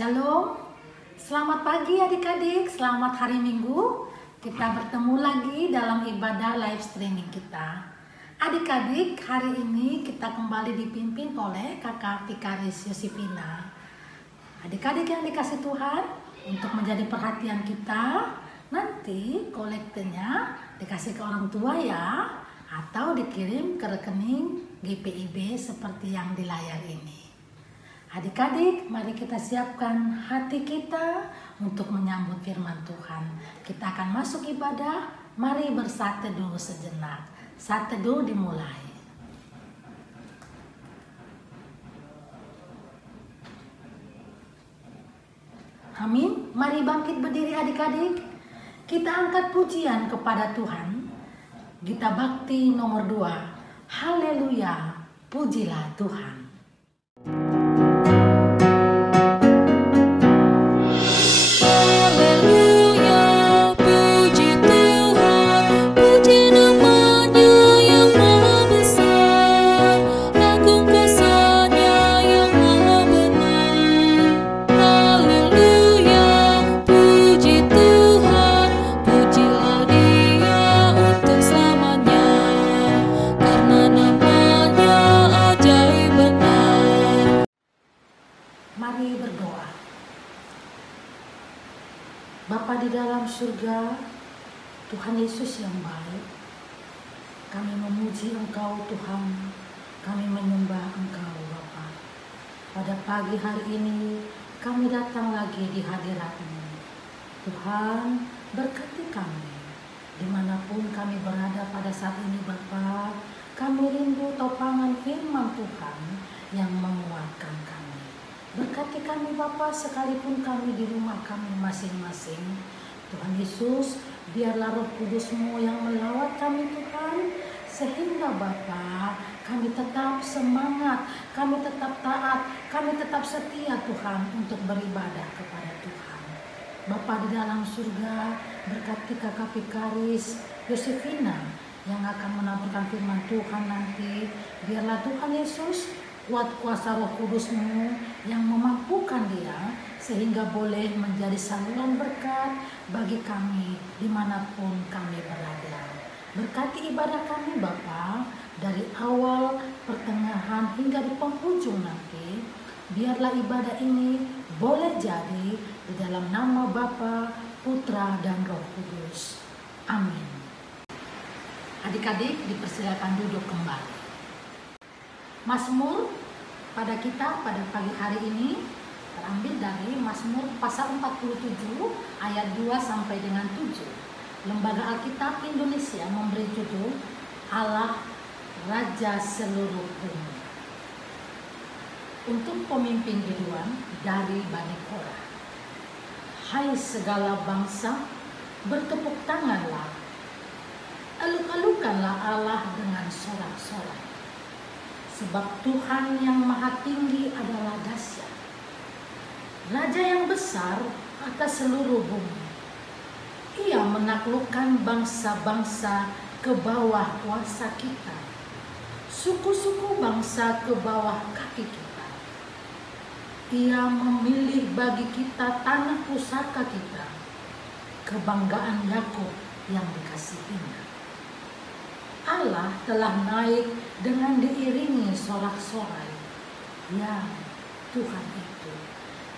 Shalom, selamat pagi adik-adik, selamat hari Minggu. Kita bertemu lagi dalam ibadah live streaming kita. Adik-adik, hari ini kita kembali dipimpin oleh Kakak Vikaris Yosifina. Adik-adik yang dikasih Tuhan, untuk menjadi perhatian kita, nanti kolektenya dikasih ke orang tua ya, atau dikirim ke rekening GPIB seperti yang di layar ini. Adik-adik, mari kita siapkan hati kita untuk menyambut firman Tuhan. Kita akan masuk ibadah, mari bersat teduh sejenak. Saat teduh dimulai. Amin, mari bangkit berdiri adik-adik. Kita angkat pujian kepada Tuhan. Gita Bakti nomor 2. Haleluya, pujilah Tuhan. Mari berdoa. Bapa di dalam surga, Tuhan Yesus yang baik, kami memuji Engkau Tuhan, kami menyembah Engkau Bapa. Pada pagi hari ini kami datang lagi di hadirat-Mu. Tuhan, berkati kami dimanapun kami berada pada saat ini Bapa. Kami rindu topangan firman Tuhan yang menguatkan kami. Berkati kami Bapa, sekalipun kami di rumah kami masing-masing. Tuhan Yesus, biarlah Roh Kudus-Mu yang melawat kami Tuhan, sehingga Bapa kami tetap semangat, kami tetap taat, kami tetap setia Tuhan untuk beribadah kepada Tuhan. Bapa di dalam surga, berkati Kakak Vikaris Yosifina yang akan menaburkan firman Tuhan nanti. Biarlah Tuhan Yesus kuat kuasa Roh Kudus-Mu yang memampukan dia sehingga boleh menjadi saluran berkat bagi kami dimanapun kami berada. Berkati ibadah kami Bapa dari awal, pertengahan hingga di penghujung nanti. Biarlah ibadah ini boleh jadi di dalam nama Bapa, Putra dan Roh Kudus. Amin. Adik-adik dipersilakan duduk kembali. Mazmur pada kita pada pagi hari ini terambil dari Mazmur pasal 47 ayat 2 sampai dengan 7. Lembaga Alkitab Indonesia memberi judul Allah Raja Seluruh Bumi. Untuk pemimpin biduan dari Bani Korah. Hai segala bangsa, bertepuk tanganlah, eluk-elukanlah Allah dengan sorak-sorai. Sebab Tuhan yang maha tinggi adalah dahsyat, Raja yang besar atas seluruh bumi. Ia menaklukkan bangsa-bangsa ke bawah kuasa kita, suku-suku bangsa ke bawah kaki kita. Ia memilih bagi kita tanah pusaka kita, kebanggaan Yakub yang dikasihinya. Allah telah naik dengan diiringi sorak-sorai. Ya, Tuhan itu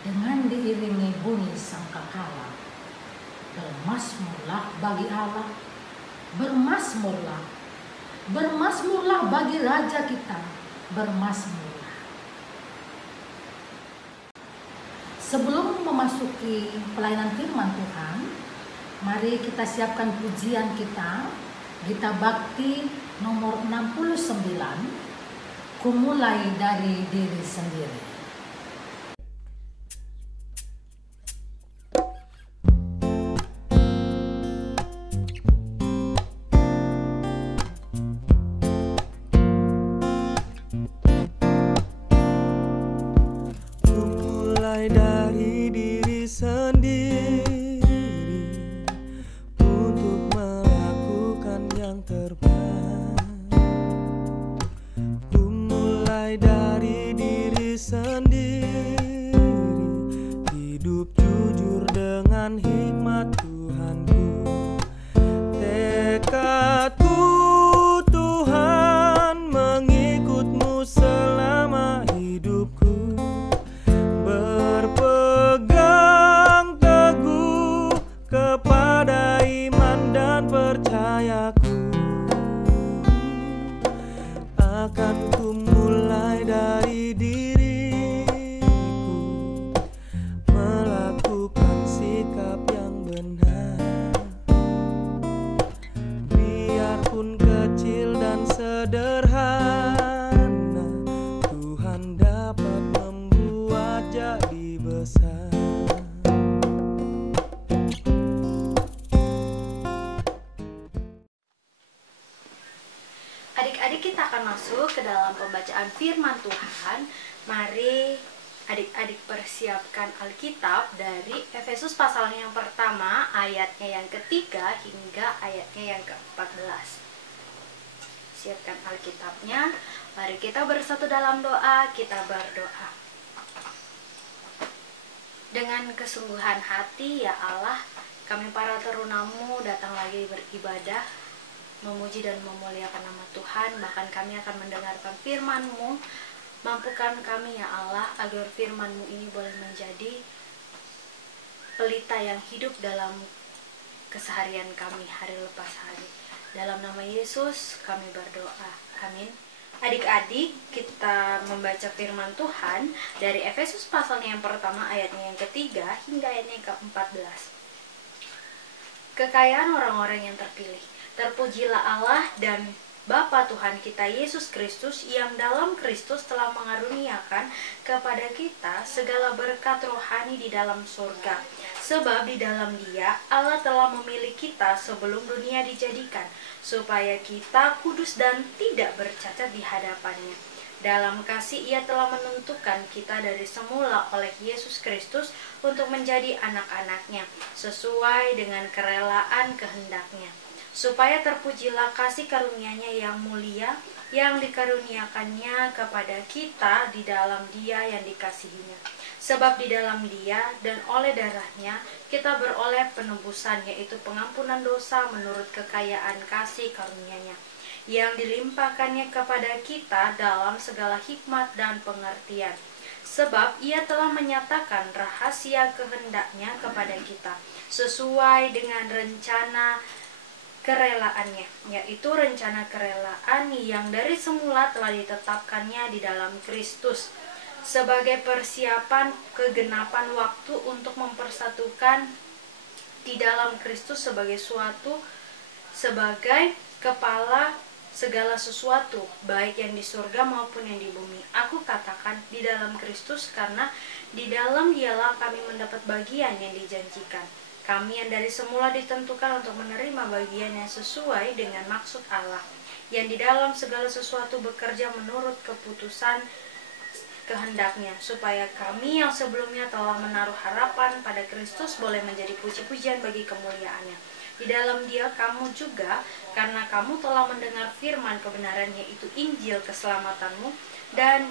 dengan diiringi bunyi sangkakala. Bermazmurlah bagi Allah, bermazmurlah, bermazmurlah bagi Raja kita, bermazmurlah. Sebelum memasuki pelayanan firman Tuhan, mari kita siapkan pujian kita. Gita Bakti nomor 69, Kumulai dari diri sendiri. Kumulai dari diri sendiri untuk melakukan yang terbaik. Ku mulai dari diri sendiri hidup jujur dengan hikmat Tuhanku. Tekadku Tuhan mengikut-Mu selama hidupku, berpegang teguh kepada iman dan percayaku. Akan ku mulai dari diriku, melakukan sikap yang benar. Biarpun kecil dan sederhana, Tuhan dapat membuat jadi besar. Adik-adik, kita akan masuk ke dalam pembacaan firman Tuhan. Mari adik-adik persiapkan Alkitab dari Efesus pasalnya yang pertama, ayatnya yang ketiga hingga ayatnya yang ke-14. Siapkan Alkitabnya. Mari kita bersatu dalam doa. Kita berdoa. Dengan kesungguhan hati, ya Allah, kami para terunamu datang lagi beribadah, memuji dan memuliakan nama Tuhan. Bahkan kami akan mendengarkan firman-Mu. Mampukan kami ya Allah, agar firman-Mu ini boleh menjadi pelita yang hidup dalam keseharian kami hari lepas hari. Dalam nama Yesus kami berdoa, amin. Adik-adik, kita membaca firman Tuhan dari Efesus pasalnya yang pertama, ayatnya yang ketiga hingga ayatnya yang ke-14. Kekayaan orang-orang yang terpilih. Terpujilah Allah dan Bapa Tuhan kita Yesus Kristus, yang dalam Kristus telah mengaruniakan kepada kita segala berkat rohani di dalam surga. Sebab di dalam Dia Allah telah memilih kita sebelum dunia dijadikan, supaya kita kudus dan tidak bercacat di hadapan-Nya. Dalam kasih Ia telah menentukan kita dari semula oleh Yesus Kristus untuk menjadi anak-anak-Nya, sesuai dengan kerelaan kehendak-Nya, supaya terpujilah kasih karunia-Nya yang mulia, yang dikaruniakannya kepada kita di dalam Dia yang dikasihinya. Sebab di dalam Dia dan oleh darah-Nya kita beroleh penebusan, yaitu pengampunan dosa menurut kekayaan kasih karunia-Nya, yang dilimpahkannya kepada kita dalam segala hikmat dan pengertian. Sebab Ia telah menyatakan rahasia kehendak-Nya kepada kita, sesuai dengan rencana kerelaannya, yaitu rencana kerelaan yang dari semula telah ditetapkannya di dalam Kristus, sebagai persiapan kegenapan waktu untuk mempersatukan di dalam Kristus sebagai kepala segala sesuatu, baik yang di surga maupun yang di bumi. Aku katakan di dalam Kristus, karena di dalam Dialah kami mendapat bagian yang dijanjikan. Kami yang dari semula ditentukan untuk menerima bagian yang sesuai dengan maksud Allah, yang di dalam segala sesuatu bekerja menurut keputusan kehendak-Nya, supaya kami yang sebelumnya telah menaruh harapan pada Kristus boleh menjadi puji-pujian bagi kemuliaan-Nya. Di dalam Dia kamu juga, karena kamu telah mendengar firman kebenaran, yaitu Injil keselamatanmu, dan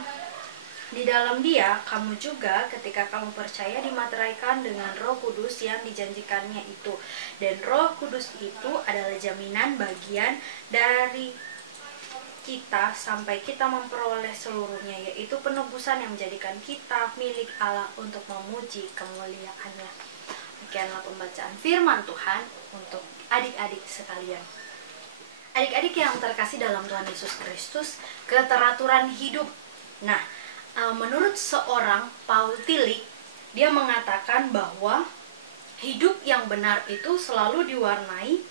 di dalam Dia kamu juga ketika kamu percaya dimateraikan dengan Roh Kudus yang dijanjikannya itu. Dan Roh Kudus itu adalah jaminan bagian dari kita sampai kita memperoleh seluruhnya, yaitu penebusan yang menjadikan kita milik Allah untuk memuji kemuliaan-Nya. Demikianlah pembacaan firman Tuhan untuk adik-adik sekalian. Adik-adik yang terkasih dalam Tuhan Yesus Kristus, keteraturan hidup. Nah, menurut seorang Paul Tillich, dia mengatakan bahwa hidup yang benar itu selalu diwarnai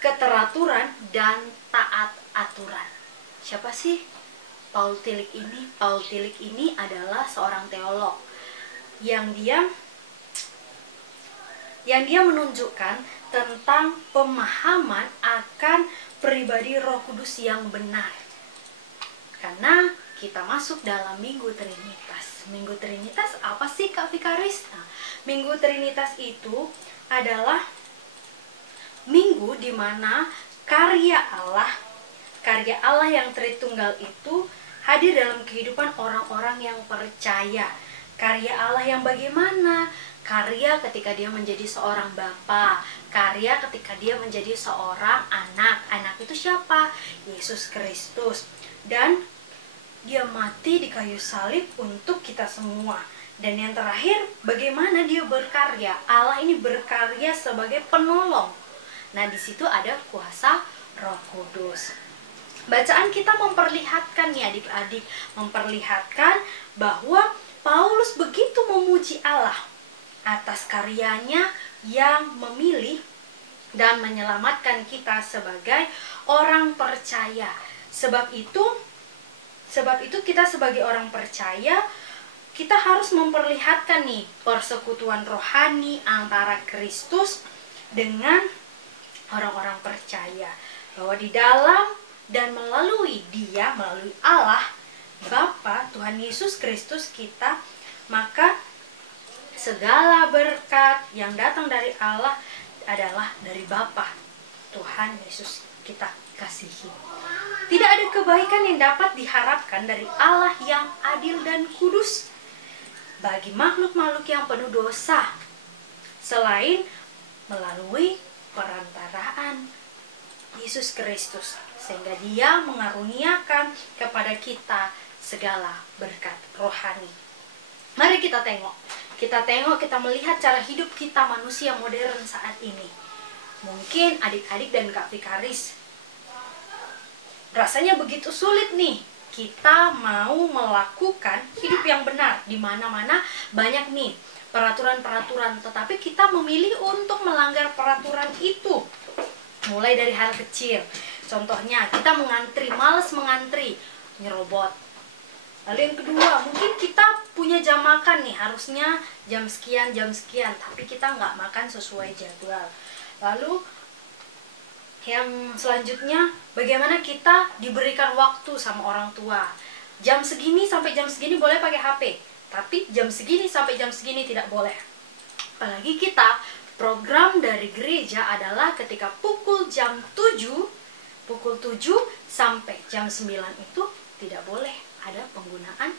keteraturan dan taat aturan. Siapa sih Paul Tillich ini? Paul Tillich ini adalah seorang teolog yang dia menunjukkan tentang pemahaman akan pribadi Roh Kudus yang benar. Karena kita masuk dalam Minggu Trinitas. Minggu Trinitas apa sih Kak Vikaris? Nah, Minggu Trinitas itu adalah minggu di mana karya Allah yang Tritunggal itu hadir dalam kehidupan orang-orang yang percaya. Karya Allah yang bagaimana? karya ketika dia menjadi seorang bapa, karya ketika dia menjadi seorang anak. Anak itu siapa? Yesus Kristus. Dan dia mati di kayu salib untuk kita semua. Dan yang terakhir, bagaimana dia berkarya? Allah ini berkarya sebagai penolong. Nah, di situ ada kuasa Roh Kudus. Bacaan kita memperlihatkan nih adik-adik, memperlihatkan bahwa Paulus begitu memuji Allah atas karyanya yang memilih dan menyelamatkan kita sebagai orang percaya. Sebab itu kita sebagai orang percaya, kita harus memperlihatkan nih persekutuan rohani antara Kristus dengan orang-orang percaya, bahwa di dalam dan melalui dia, melalui Allah Bapa, Tuhan Yesus Kristus kita, maka segala berkat yang datang dari Allah adalah dari Bapa Tuhan Yesus kita kasihi. Tidak ada kebaikan yang dapat diharapkan dari Allah yang adil dan kudus bagi makhluk-makhluk yang penuh dosa, selain melalui perantaraan Yesus Kristus, sehingga dia mengaruniakan kepada kita segala berkat rohani. Mari kita tengok, kita melihat cara hidup kita manusia modern saat ini. Mungkin adik-adik dan Kak Vikaris rasanya begitu sulit nih, kita mau melakukan hidup yang benar. Di mana-mana banyak nih peraturan-peraturan, tetapi kita memilih untuk melanggar peraturan itu. Mulai dari hal kecil, contohnya kita mengantri, malas mengantri, nyerobot. Lalu yang kedua, mungkin kita punya jam makan nih, harusnya jam sekian, tapi kita nggak makan sesuai jadwal. Lalu yang selanjutnya, bagaimana kita diberikan waktu sama orang tua. Jam segini sampai jam segini boleh pakai HP, tapi jam segini sampai jam segini tidak boleh. Apalagi kita, program dari gereja adalah ketika pukul 7 sampai jam 9 itu tidak boleh ada penggunaan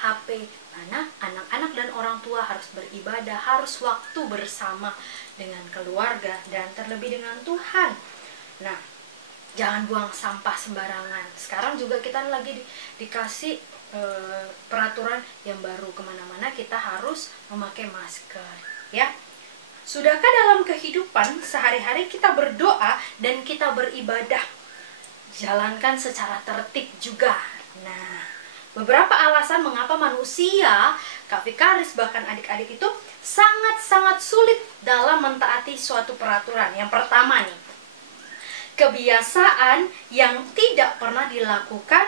HP, mana anak-anak dan orang tua harus beribadah, harus waktu bersama dengan keluarga dan terlebih dengan Tuhan. Nah, jangan buang sampah sembarangan. Sekarang juga kita lagi dikasih peraturan yang baru, kemana-mana kita harus memakai masker, ya. Sudahkah dalam kehidupan sehari-hari kita berdoa dan kita beribadah? Jalankan secara tertib juga. Nah, beberapa alasan mengapa manusia, Kak Vikaris, bahkan adik-adik itu sangat-sangat sulit dalam mentaati suatu peraturan. Yang pertama nih, kebiasaan yang tidak pernah dilakukan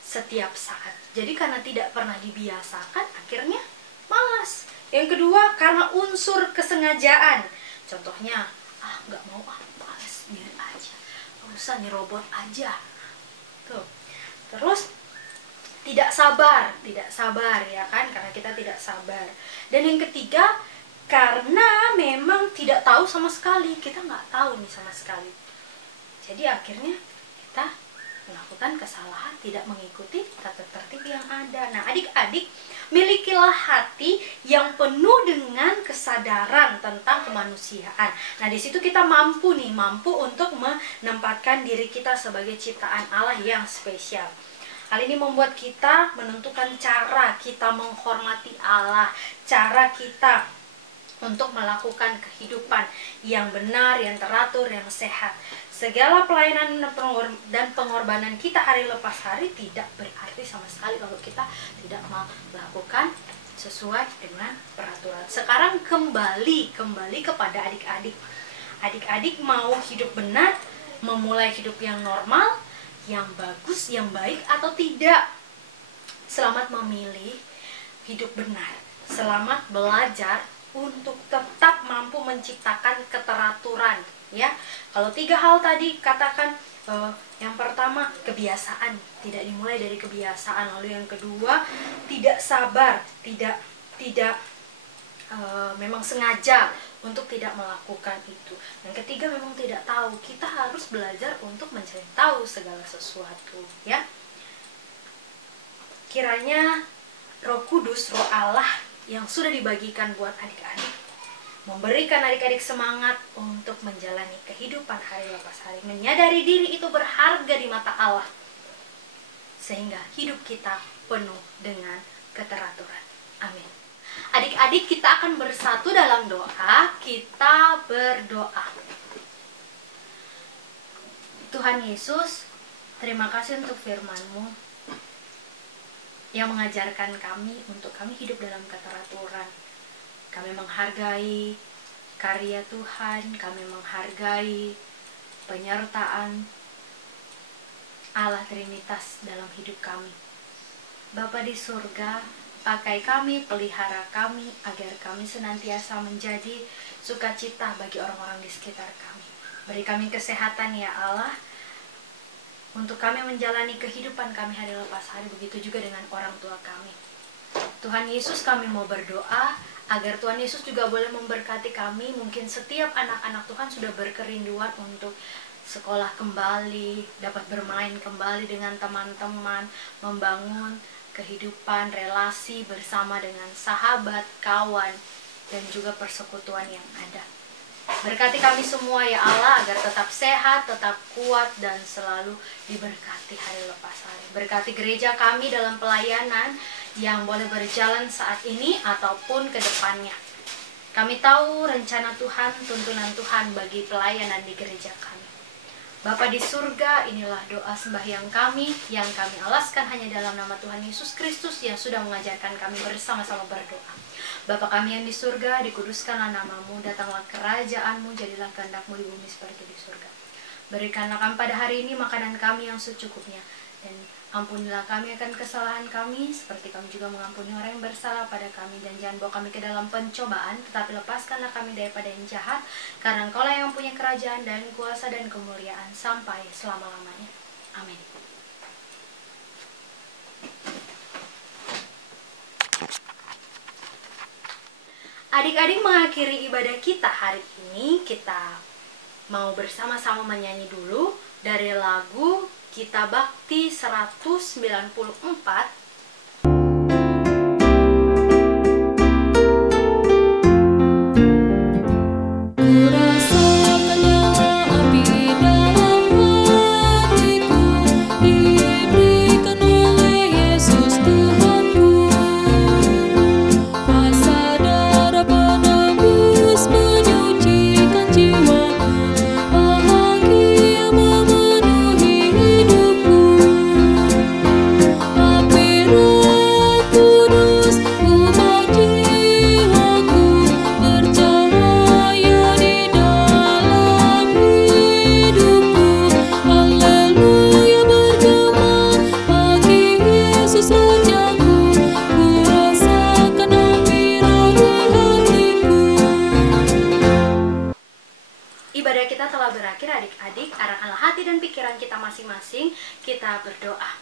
setiap saat. Jadi karena tidak pernah dibiasakan, akhirnya malas. Yang kedua, karena unsur kesengajaan. Contohnya, nggak mau, malas, biarin aja, nggak usah, nyerobot aja. Tuh. Terus tidak sabar ya kan, karena kita tidak sabar. Dan yang ketiga, karena memang tidak tahu sama sekali, kita nggak tahu nih sama sekali. Jadi akhirnya kita melakukan kesalahan, tidak mengikuti tata tertib yang ada. Nah, adik-adik, milikilah hati yang penuh dengan kesadaran tentang kemanusiaan. Nah, di situ kita mampu untuk menempatkan diri kita sebagai ciptaan Allah yang spesial. Hal ini membuat kita menentukan cara kita menghormati Allah, cara kita untuk melakukan kehidupan yang benar, yang teratur, yang sehat. Segala pelayanan dan pengorbanan kita hari lepas hari tidak berarti sama sekali kalau kita tidak melakukan sesuai dengan peraturan. Sekarang kembali kepada adik-adik. Adik-adik mau hidup benar, memulai hidup yang normal, yang bagus, yang baik atau tidak? Selamat memilih hidup benar. Selamat belajar untuk tetap mampu menciptakan keteraturan, ya. Kalau 3 hal tadi katakan, yang pertama kebiasaan, tidak dimulai dari kebiasaan. Lalu yang kedua, tidak sabar, tidak memang sengaja untuk tidak melakukan itu. Yang ketiga, memang tidak tahu. Kita harus belajar untuk mencari tahu segala sesuatu, ya. Kiranya Roh Kudus, Roh Allah yang sudah dibagikan buat adik-adik, memberikan adik-adik semangat untuk menjalani kehidupan hari lepas hari, menyadari diri itu berharga di mata Allah, sehingga hidup kita penuh dengan keteraturan. Amin. Adik-adik, kita akan bersatu dalam doa. Kita berdoa. Tuhan Yesus, terima kasih untuk firman-Mu yang mengajarkan kami untuk kami hidup dalam keteraturan. Kami menghargai karya Tuhan, kami menghargai penyertaan Allah Trinitas dalam hidup kami. Bapa di surga, pakai kami, pelihara kami, agar kami senantiasa menjadi sukacita bagi orang-orang di sekitar kami. Beri kami kesehatan ya Allah, untuk kami menjalani kehidupan kami hari lepas hari, begitu juga dengan orang tua kami. Tuhan Yesus, kami mau berdoa agar Tuhan Yesus juga boleh memberkati kami. Mungkin setiap anak-anak Tuhan sudah berkerinduan untuk sekolah kembali, dapat bermain kembali dengan teman-teman, membangun kehidupan, relasi bersama dengan sahabat, kawan, dan juga persekutuan yang ada. Berkati kami semua ya Allah, agar tetap sehat, tetap kuat, dan selalu diberkati hari lepas hari. Berkati gereja kami dalam pelayanan yang boleh berjalan saat ini ataupun ke depannya. Kami tahu rencana Tuhan, tuntunan Tuhan bagi pelayanan di gereja kami. Bapa di surga, inilah doa sembahyang kami yang kami alaskan hanya dalam nama Tuhan Yesus Kristus yang sudah mengajarkan kami bersama-sama berdoa. Bapa kami yang di surga, dikuduskanlah namamu, datanglah kerajaanmu, jadilah kehendak-mu di bumi seperti di surga. Berikanlah kami pada hari ini makanan kami yang secukupnya, dan ampunilah kami akan kesalahan kami, seperti kami juga mengampuni orang yang bersalah pada kami. Dan jangan bawa kami ke dalam pencobaan, tetapi lepaskanlah kami daripada yang jahat, karena Engkaulah yang mempunyai kerajaan dan kuasa dan kemuliaan sampai selama-lamanya. Amin. Adik-adik, mengakhiri ibadah kita hari ini, kita mau bersama-sama menyanyi dulu dari lagu Kita Bakti 194. Ibadah kita telah berakhir adik-adik, arahkanlah hati dan pikiran kita masing-masing, kita berdoa.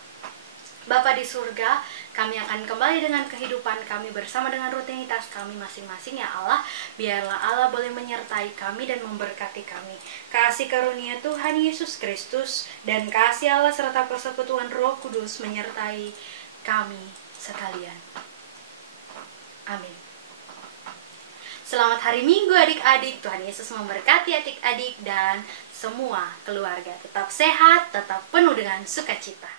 Bapa di surga, kami akan kembali dengan kehidupan kami bersama dengan rutinitas kami masing-masing ya Allah. Biarlah Allah boleh menyertai kami dan memberkati kami. Kasih karunia Tuhan Yesus Kristus dan kasih Allah serta persekutuan Roh Kudus menyertai kami sekalian. Amin. Selamat hari Minggu adik-adik. Tuhan Yesus memberkati adik-adik dan semua keluarga. Tetap sehat, tetap penuh dengan sukacita.